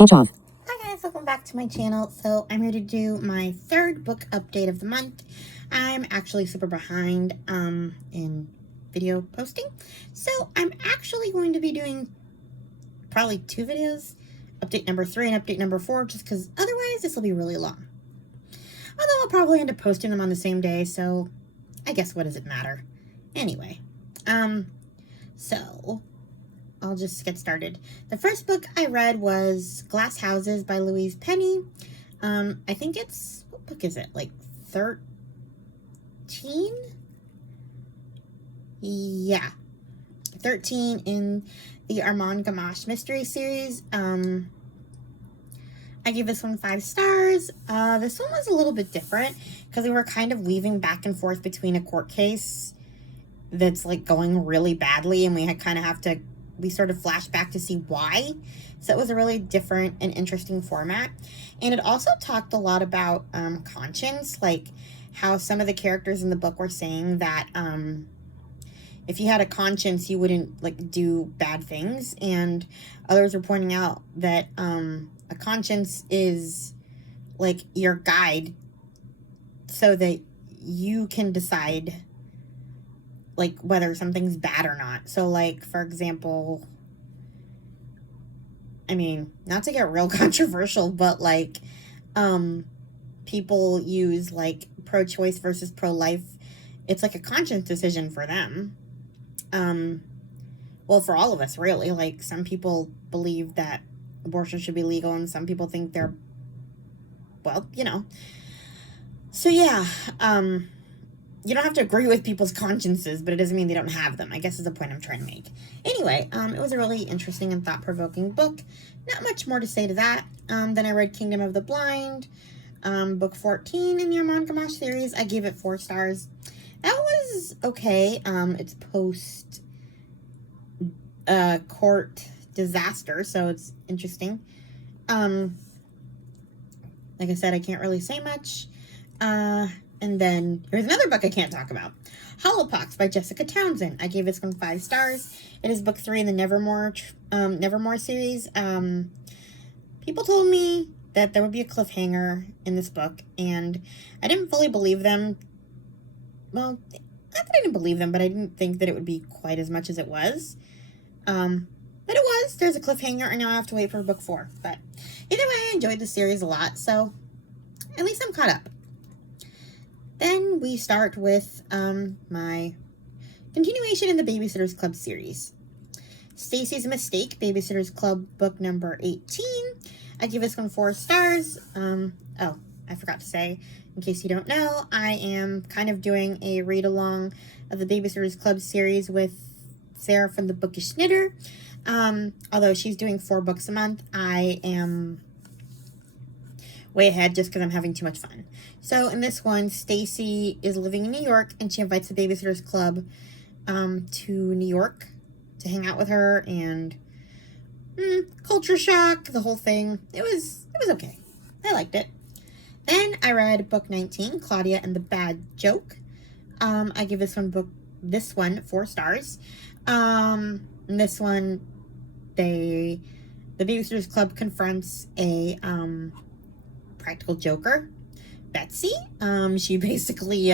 Speech off. Hi guys, welcome back to my channel. So I'm here to do my third book update of the month. I'm actually super behind in video posting. So I'm actually going to be doing probably 2 videos, update number 3 and update number 4, just because otherwise this will be really long. Although I'll probably end up posting them on the same day, so I guess what does it matter? Anyway, so I'll just get started. The first book I read was Glass Houses by Louise Penny. I think it's, what book is it? Like 13? Yeah. 13 in the Armand Gamache mystery series. I gave this one 5 stars. This one was a little bit different because we were kind of weaving back and forth between a court case that's like going really badly, and we sort of flash back to see why. So it was a really different and interesting format. And it also talked a lot about conscience, like how some of the characters in the book were saying that if you had a conscience, you wouldn't like do bad things. And others were pointing out that a conscience is like your guide so that you can decide like whether something's bad or not. So like, for example, I mean, not to get real controversial, but like people use like pro-choice versus pro-life. It's like a conscience decision for them. Well, for all of us, really. Like, some people believe that abortion should be legal, and some people think they're, well, you know. So yeah, you don't have to agree with people's consciences, but it doesn't mean they don't have them, I guess is the point I'm trying to make. Anyway, it was a really interesting and thought-provoking book. Not much more to say to that. Then I read Kingdom of the Blind, book 14 in the Armand Gamache series. I gave it 4 stars. That was okay. It's post court disaster, so it's interesting. Like I said, I can't really say much. And then here's another book I can't talk about. Hollowpox by Jessica Townsend. I gave this one 5 stars. It is book 3 in the Nevermore series. People told me that there would be a cliffhanger in this book, and I didn't fully believe them. Well, not that I didn't believe them, but I didn't think that it would be quite as much as it was. But it was. There's a cliffhanger, and now I have to wait for book 4. But either way, I enjoyed the series a lot, so at least I'm caught up. Then we start with my continuation in the Babysitter's Club series. Stacy's Mistake, Babysitter's Club book number 18. I give this one 4 stars. Oh, I forgot to say, in case you don't know, I am kind of doing a read-along of the Babysitter's Club series with Sarah from the Bookish Knitter. Although she's doing 4 books a month, I am way ahead just because I'm having too much fun. So in this one, Stacy is living in New York, and she invites the Babysitter's Club to New York to hang out with her, and culture shock, the whole thing. It was okay. I liked it. Then I read book 19, Claudia and the Bad Joke. I give this one 4 stars. In this one, the Babysitter's Club confronts a practical joker, Betsy. She basically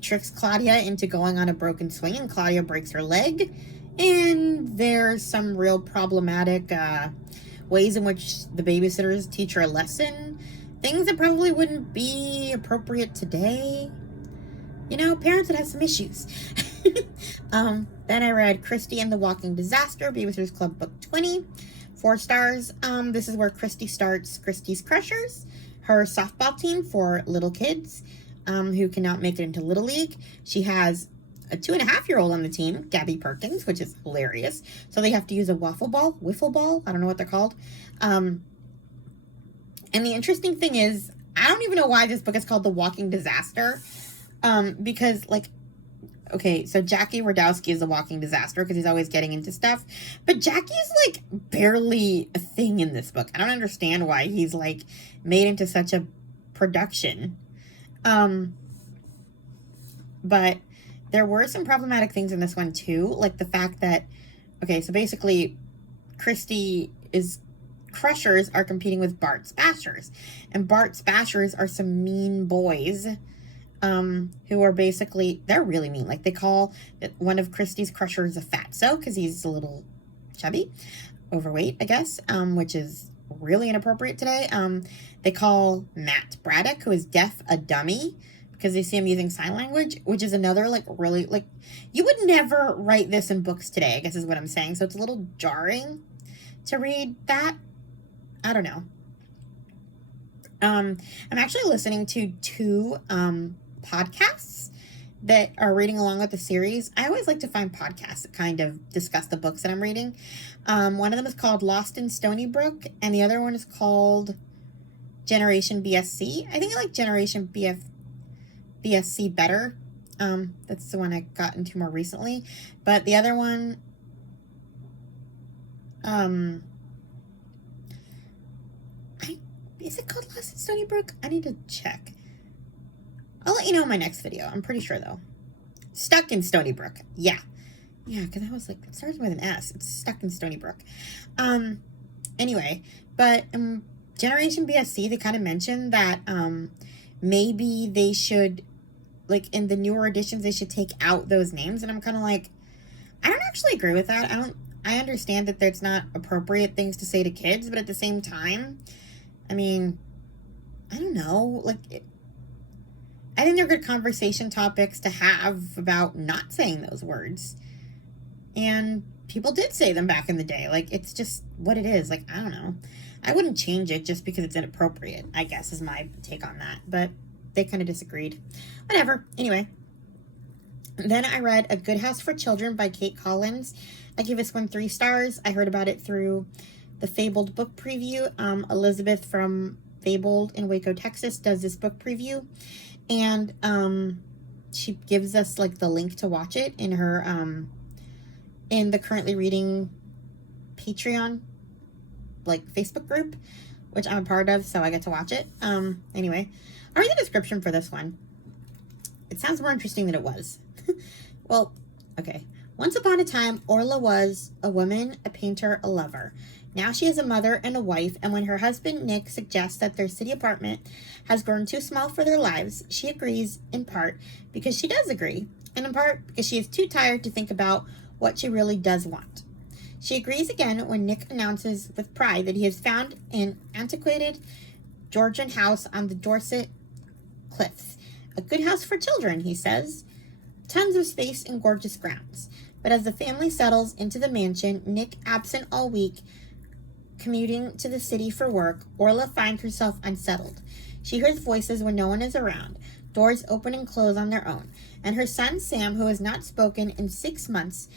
tricks Claudia into going on a broken swing, and Claudia breaks her leg. And there's some real problematic ways in which the babysitters teach her a lesson. Things that probably wouldn't be appropriate today. You know, parents that have some issues. Then I read Christy and the Walking Disaster, Babysitter's Club book 20. 4 stars. This is where Christy starts Christy's Crushers, her softball team for little kids who cannot make it into Little League. She has a 2.5-year-old on the team, Gabby Perkins, which is hilarious. So they have to use a wiffle ball. I don't know what they're called. And the interesting thing is, I don't even know why this book is called The Walking Disaster. Because, like, okay, so Jackie Rodowsky is a walking disaster because he's always getting into stuff. But Jackie's, like, barely a thing in this book. I don't understand why he's, like, made into such a production. But there were some problematic things in this one, too. Like, the fact that, okay, so basically, Christy is Crushers are competing with Bart's Bashers. And Bart's Bashers are some mean boys who are basically, they're really mean. Like, they call one of Christie's Crushers a fatso because he's a little chubby, overweight, I guess, which is really inappropriate today. They call Matt Braddock, who is deaf, a dummy because they see him using sign language, which is another, like, really, like, you would never write this in books today, I guess is what I'm saying. So it's a little jarring to read that. I don't know. I'm actually listening to two podcasts that are reading along with the series. I always like to find podcasts that kind of discuss the books that I'm reading. One of them is called Lost in Stony Brook, and the other one is called Generation BSC. I think I like Generation BSC better. That's the one I got into more recently. But the other one, is it called Lost in Stony Brook? I need to check. I'll let you know in my next video. I'm pretty sure, though. Stuck in Stony Brook. Yeah. Yeah, because I was like, it starts with an S. It's Stuck in Stony Brook. Anyway, but Generation BSC, they kind of mentioned that maybe they should, like, in the newer editions, they should take out those names. And I'm kind of like, I don't actually agree with that. I understand that there's not appropriate things to say to kids, but at the same time, I mean, I don't know, like, I think they're good conversation topics to have about not saying those words. And people did say them back in the day. Like, it's just what it is. Like, I don't know. I wouldn't change it just because it's inappropriate, I guess, is my take on that. But they kind of disagreed. Whatever. Anyway. Then I read A Good House for Children by Kate Collins. I gave this one 3 stars. I heard about it through the Fabled book preview. Elizabeth from Fabled in Waco, Texas does this book preview. And she gives us, like, the link to watch it in her, in the Currently Reading Patreon, like, Facebook group, which I'm a part of, so I get to watch it. Anyway, I'll read the description for this one. It sounds more interesting than it was. Well, okay. Once upon a time, Orla was a woman, a painter, a lover. Now she is a mother and a wife, and when her husband, Nick, suggests that their city apartment has grown too small for their lives, she agrees in part because she does agree, and in part because she is too tired to think about what she really does want. She agrees again when Nick announces with pride that he has found an antiquated Georgian house on the Dorset cliffs. A good house for children, he says. Tons of space and gorgeous grounds. But as the family settles into the mansion, Nick absent all week, commuting to the city for work, Orla finds herself unsettled. She hears voices when no one is around, doors open and close on their own, and her son Sam, who has not spoken in 6 months,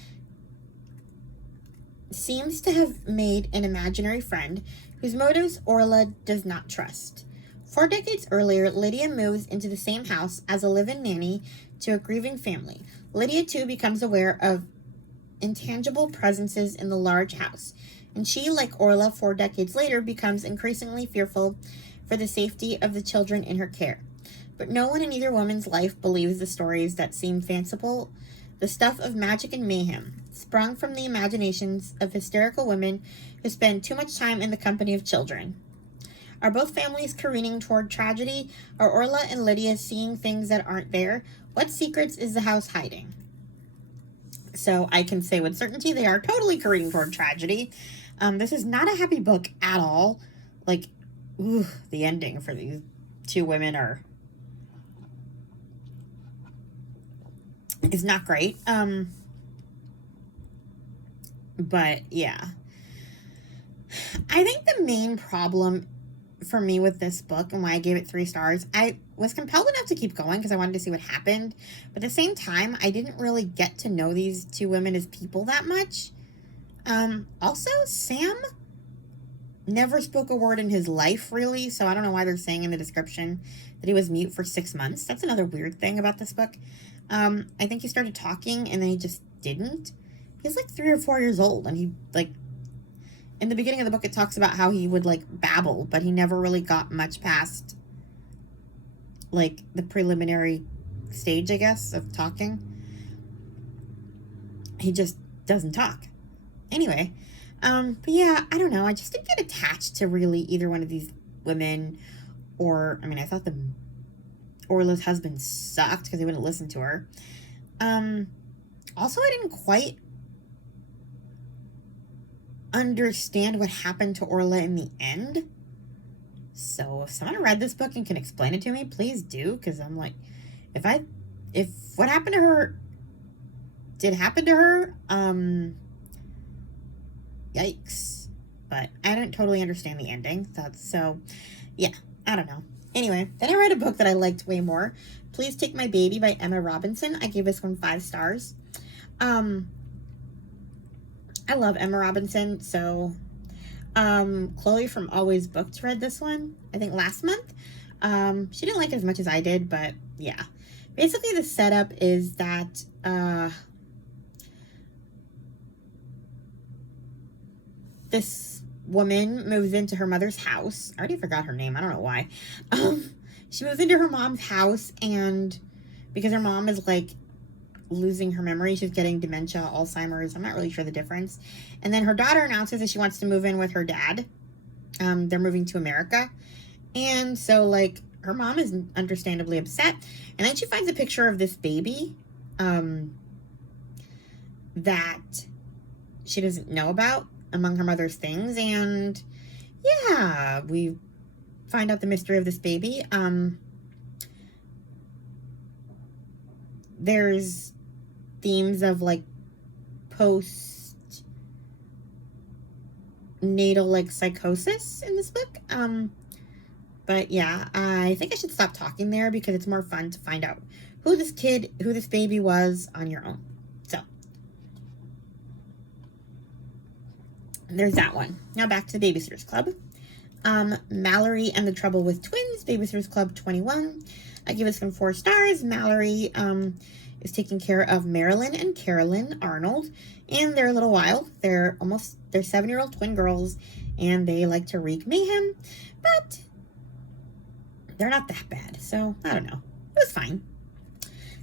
seems to have made an imaginary friend whose motives Orla does not trust. 4 decades earlier, Lydia moves into the same house as a live-in nanny to a grieving family. Lydia, too, becomes aware of intangible presences in the large house, and she, like Orla 4 decades later, becomes increasingly fearful for the safety of the children in her care. But no one in either woman's life believes the stories that seem fanciful, the stuff of magic and mayhem, sprung from the imaginations of hysterical women who spend too much time in the company of children. Are both families careening toward tragedy? Are Orla and Lydia seeing things that aren't there? What secrets is the house hiding? So I can say with certainty they are totally careening toward tragedy. This is not a happy book at all. Like, ooh, the ending for these 2 women is not great. But yeah. I think the main problem for me with this book and why I gave it 3 stars, I was compelled enough to keep going because I wanted to see what happened. But at the same time, I didn't really get to know these 2 women as people that much. Also, Sam never spoke a word in his life, really, so I don't know why they're saying in the description that he was mute for 6 months. That's another weird thing about this book. I think he started talking and then he just didn't. He's like 3 or 4 years old, and he, like, in the beginning of the book, it talks about how he would, like, babble, but he never really got much past, like, the preliminary stage, I guess, of talking. He just doesn't talk. Anyway, But yeah, I don't know. I just didn't get attached to really either one of these women. Or, I mean, I thought Orla's husband sucked because he wouldn't listen to her. Also, I didn't quite understand what happened to Orla in the end. So if someone read this book and can explain it to me, please do. Because I'm like, if what happened to her did happen to her, yikes. But I don't totally understand the ending. Yeah, I don't know. Anyway, then I read a book that I liked way more. Please Take My Baby by Emma Robinson. I gave this one 5 stars. I love Emma Robinson, so Chloe from Always Booked read this one, I think last month. She didn't like it as much as I did, but yeah. Basically, the setup is that this woman moves into her mother's house. I already forgot her name. I don't know why. She moves into her mom's house, and because her mom is like losing her memory, she's getting dementia, Alzheimer's. I'm not really sure the difference. And then her daughter announces that she wants to move in with her dad. They're moving to America. And so, like, her mom is understandably upset. And then she finds a picture of this baby that she doesn't know about among her mother's things. And yeah, we find out the mystery of this baby. There's themes of like post-natal like psychosis in this book. But yeah, I think I should stop talking there because it's more fun to find out who this baby was on your own. So there's that one. Now back to the Babysitters Club. Mallory and the Trouble with Twins, Babysitters Club 21. I give this one 4 stars. Mallory is taking care of Marilyn and Carolyn Arnold, and they're a little wild. They're 7-year-old twin girls, and they like to wreak mayhem, but they're not that bad, so I don't know. It was fine.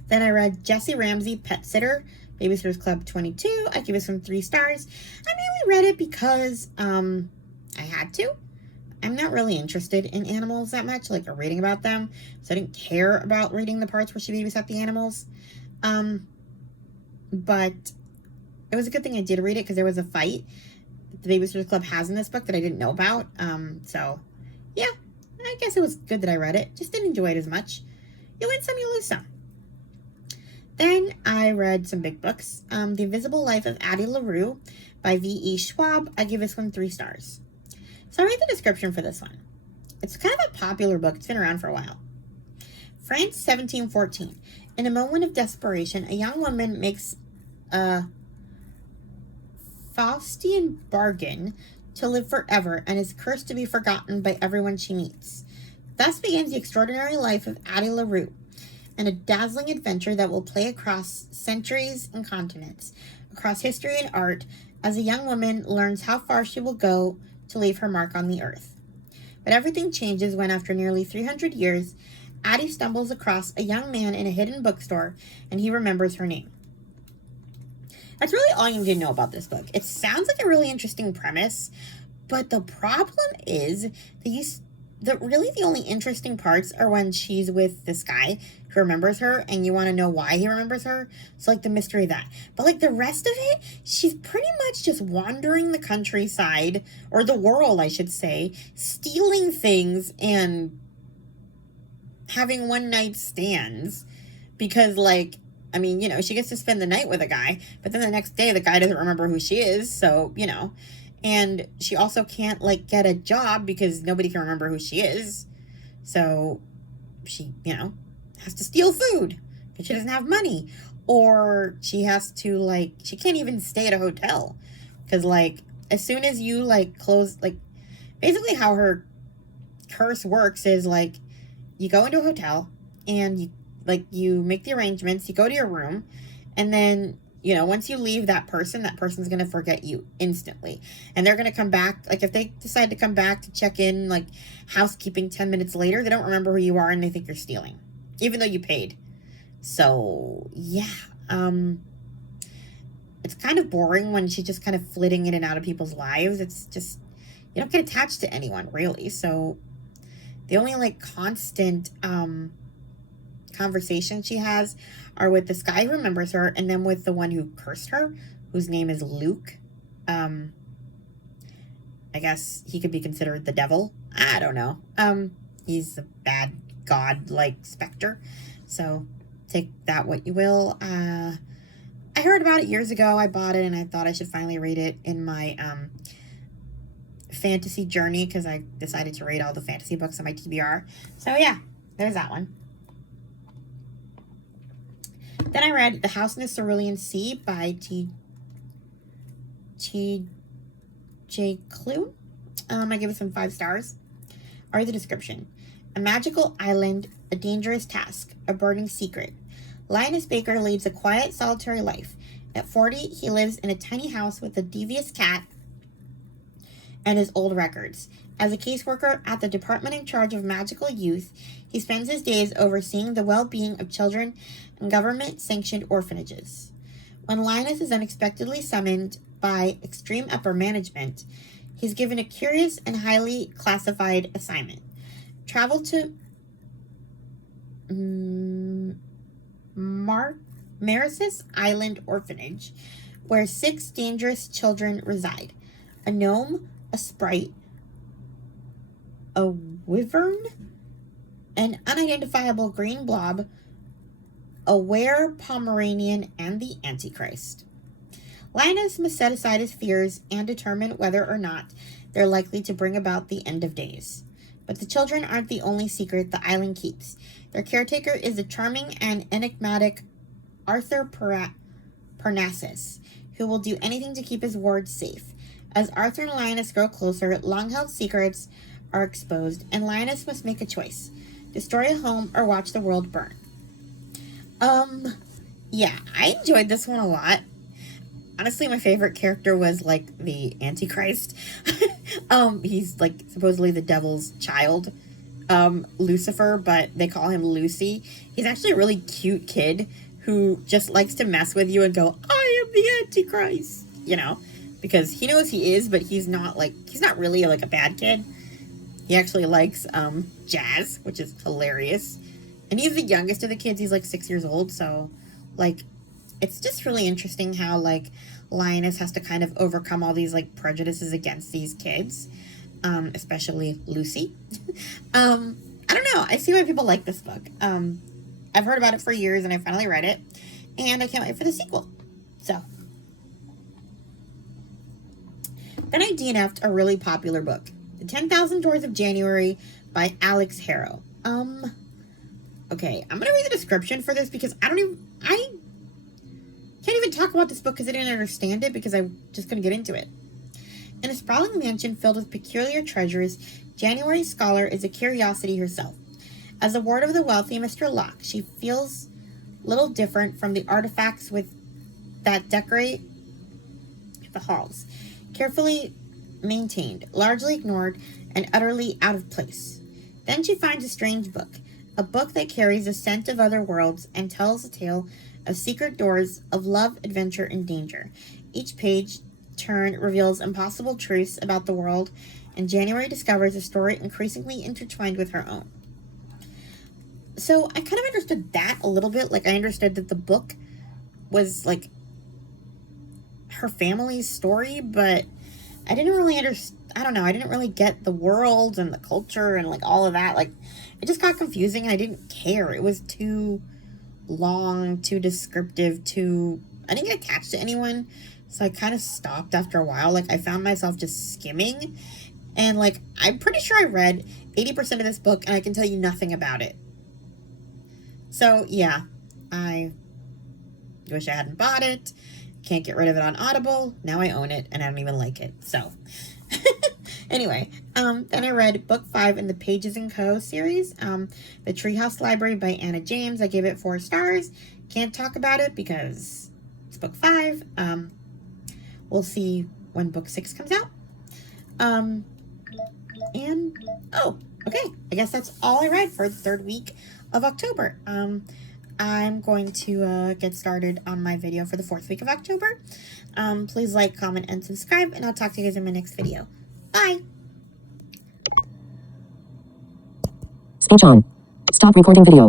Then I read Jessie Ramsey, Pet Sitter, Babysitters Club 22. I give this one 3 stars. I mainly read it because I had to. I'm not really interested in animals that much, like, or reading about them, so I didn't care about reading the parts where she babysat the animals. But it was a good thing I did read it because there was a fight that the Babysitters Club has in this book that I didn't know about. So yeah, I guess it was good that I read it. Just didn't enjoy it as much. You win some, you lose some. Then I read some big books. The Invisible Life of Addie LaRue by V.E. Schwab. I give this one 3 stars. So I'll read the description for this one. It's kind of a popular book. It's been around for a while. France, 1714. In a moment of desperation, a young woman makes a Faustian bargain to live forever and is cursed to be forgotten by everyone she meets. Thus begins the extraordinary life of Addie LaRue, and a dazzling adventure that will play across centuries and continents, across history and art, as a young woman learns how far she will go to leave her mark on the earth. But everything changes when, after nearly 300 years, Addie stumbles across a young man in a hidden bookstore, and he remembers her name. That's really all you need to know about this book. It sounds like a really interesting premise, but the problem is that really the only interesting parts are when she's with this guy who remembers her, and you want to know why he remembers her. So, like, the mystery of that. But, like, the rest of it, she's pretty much just wandering the countryside, or the world, I should say, stealing things and having one-night stands. Because, like, I mean, you know, she gets to spend the night with a guy, but then the next day the guy doesn't remember who she is, so, you know. And she also can't, like, get a job because nobody can remember who she is. So she, you know, has to steal food because she doesn't have money. Or she has to, like, she can't even stay at a hotel. Because, like, as soon as you, like, close, like, basically how her curse works is, like, you go into a hotel and you make the arrangements, you go to your room, and then, you know, once you leave that person's going to forget you instantly. And they're going to come back, like, if they decide to come back to check in, like, housekeeping 10 minutes later, they don't remember who you are and they think you're stealing, even though you paid. So, yeah. It's it's kind of boring when she's just kind of flitting in and out of people's lives. It's just, you don't get attached to anyone, really. So the only, like, constant conversations she has are with this guy who remembers her, and then with the one who cursed her, whose name is Luke. I guess he could be considered the devil. I don't know. He's a bad god-like specter. So take that what you will. I heard about it years ago. I bought it and I thought I should finally read it in my fantasy journey, because I decided to read all the fantasy books on my TBR. So yeah, there's that one. Then I read The House in the Cerulean Sea by T.J. Klune. I give it some 5 stars. I'll read the description. A magical island, a dangerous task, a burning secret. Linus Baker leads a quiet, solitary life. At 40, he lives in a tiny house with a devious cat and his old records. As a caseworker at the department in charge of magical youth, he spends his days overseeing the well-being of children in government-sanctioned orphanages. When Linus is unexpectedly summoned by extreme upper management, he's given a curious and highly classified assignment. Travel to Mauritius Island Orphanage, where 6 dangerous children reside. A gnome, a sprite, a wyvern, an unidentifiable green blob, a were Pomeranian, and the Antichrist. Linus must set aside his fears and determine whether or not they're likely to bring about the end of days. But the children aren't the only secret the island keeps. Their caretaker is the charming and enigmatic Arthur Parnassus, who will do anything to keep his ward safe. As Arthur and Linus grow closer, long-held secrets are exposed, and Linus must make a choice: destroy a home or watch the world burn. Yeah, I enjoyed this one a lot. Honestly, my favorite character was, like, the Antichrist. He's, like, supposedly the devil's child, Lucifer, but they call him Lucy. He's actually a really cute kid who just likes to mess with you and go, I am the Antichrist, you know, because he knows he is, but he's not really, like, a bad kid. He actually likes, jazz, which is hilarious. And he's the youngest of the kids. He's, like, 6 years old, so, like, it's just really interesting how, like, Linus has to kind of overcome all these, like, prejudices against these kids, especially Lucy. I don't know. I see why people like this book. I've heard about it for years, and I finally read it, and I can't wait for the sequel. So, then I DNF'd a really popular book, The 10,000 Doors of January by Alex Harrow. Okay, I'm gonna read the description for this because I can't even talk about this book because I didn't understand it, because I just couldn't get into it. In a sprawling mansion filled with peculiar treasures, January's scholar is a curiosity herself. As a ward of the wealthy Mr. Locke, she feels little different from the artifacts that decorate the halls. Carefully maintained, largely ignored, and utterly out of place. Then she finds a strange book, a book that carries the scent of other worlds and tells a tale of secret doors, of love, adventure, and danger. Each page turn reveals impossible truths about the world, and January discovers a story increasingly intertwined with her own. So I kind of understood that a little bit. Like, I understood that the book was, like, her family's story, but I didn't really I don't know, I didn't really get the world and the culture and, like, all of that. Like, it just got confusing, and I didn't care. It was too long, too descriptive, I didn't get attached to anyone, so I kind of stopped after a while. Like, I found myself just skimming, and, like, I'm pretty sure I read 80% of this book, and I can tell you nothing about it. So, yeah, I wish I hadn't bought it. Can't get rid of it on Audible. Now I own it, and I don't even like it, so. Anyway, then I read book 5 in the Pages & Co. series, The Treehouse Library by Anna James. I gave it 4 stars. Can't talk about it because it's book 5. We'll see when book 6 comes out. Okay, I guess that's all I read for the 3rd week of October. I'm going to get started on my video for the 4th week of October. Please like, comment, and subscribe, and I'll talk to you guys in my next video. Bye! Speech on. Stop recording video.